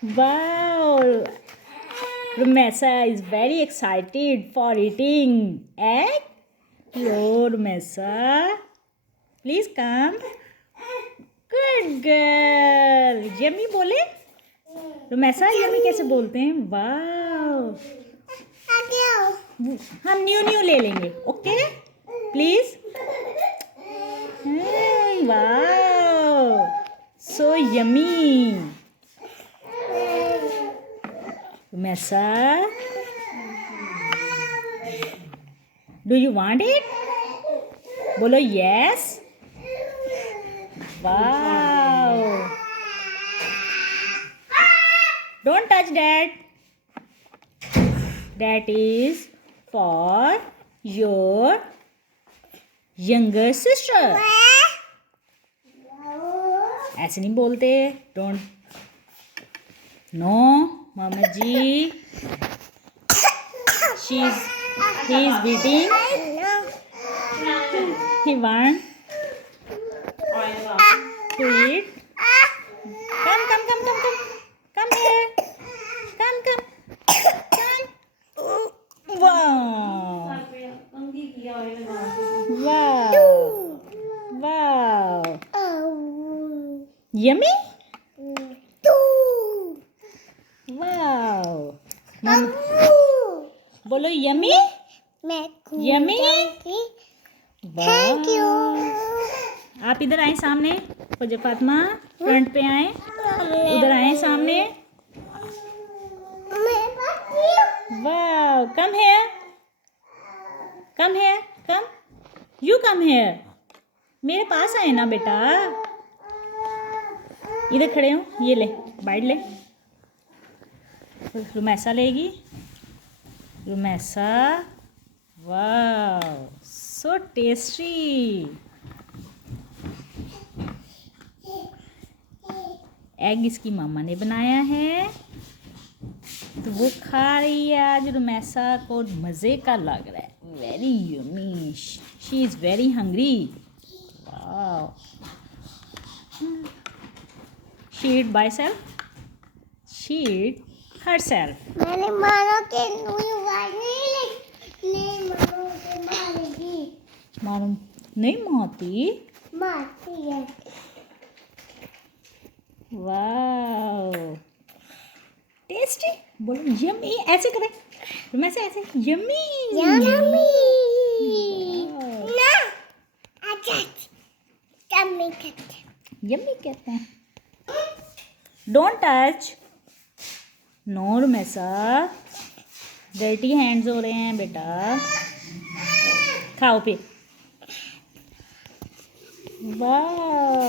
Wow! Rumessa is very excited for eating egg. Hello, Rumessa. Please come. Good girl. Yummy बोले? Rumessa yummy कैसे बोलते हैं? Wow! हम new ले लेंगे, okay? Please. Wow! So yummy. Mesa, do you want it? Bolo yes. Wow. Don't touch that. That is for your younger sister. ऐसे नहीं बोलते. Don't. No. Mama ji, he's beating. He want to eat. Come here. Come. Wow. Yummy. Wow. बोलो yummy. Yummy. Thank you. आप इधर आए सामने. फौजा Fatima front पे आए. उधर आए सामने. Wow. Come here. Come. You come here. मेरे पास आए ना बेटा. इधर खड़े हो. ये ले बाइट ले. रुमैसा लेगी. रुमैसा. वाह सो टेस्टी. एग इसकी मामा ने बनाया है तो वो खा रही है आज. रुमैसा को मज़े का लग रहा है. Very yummy. She is very hungry. वाह. She eat by self. She eat herself. मैंने मानो के नहीं मारेगी. मालूम नहीं मारती है. वाह टेस्टी. बोलो यम्मी. ऐसे करें. मैं से ऐसे यम्मी. ना अच्छा यम्मी कहते हैं. Don't touch. No Rumaisa. Dirty hands हो रहे हैं बेटा. खाओ फिर. वाह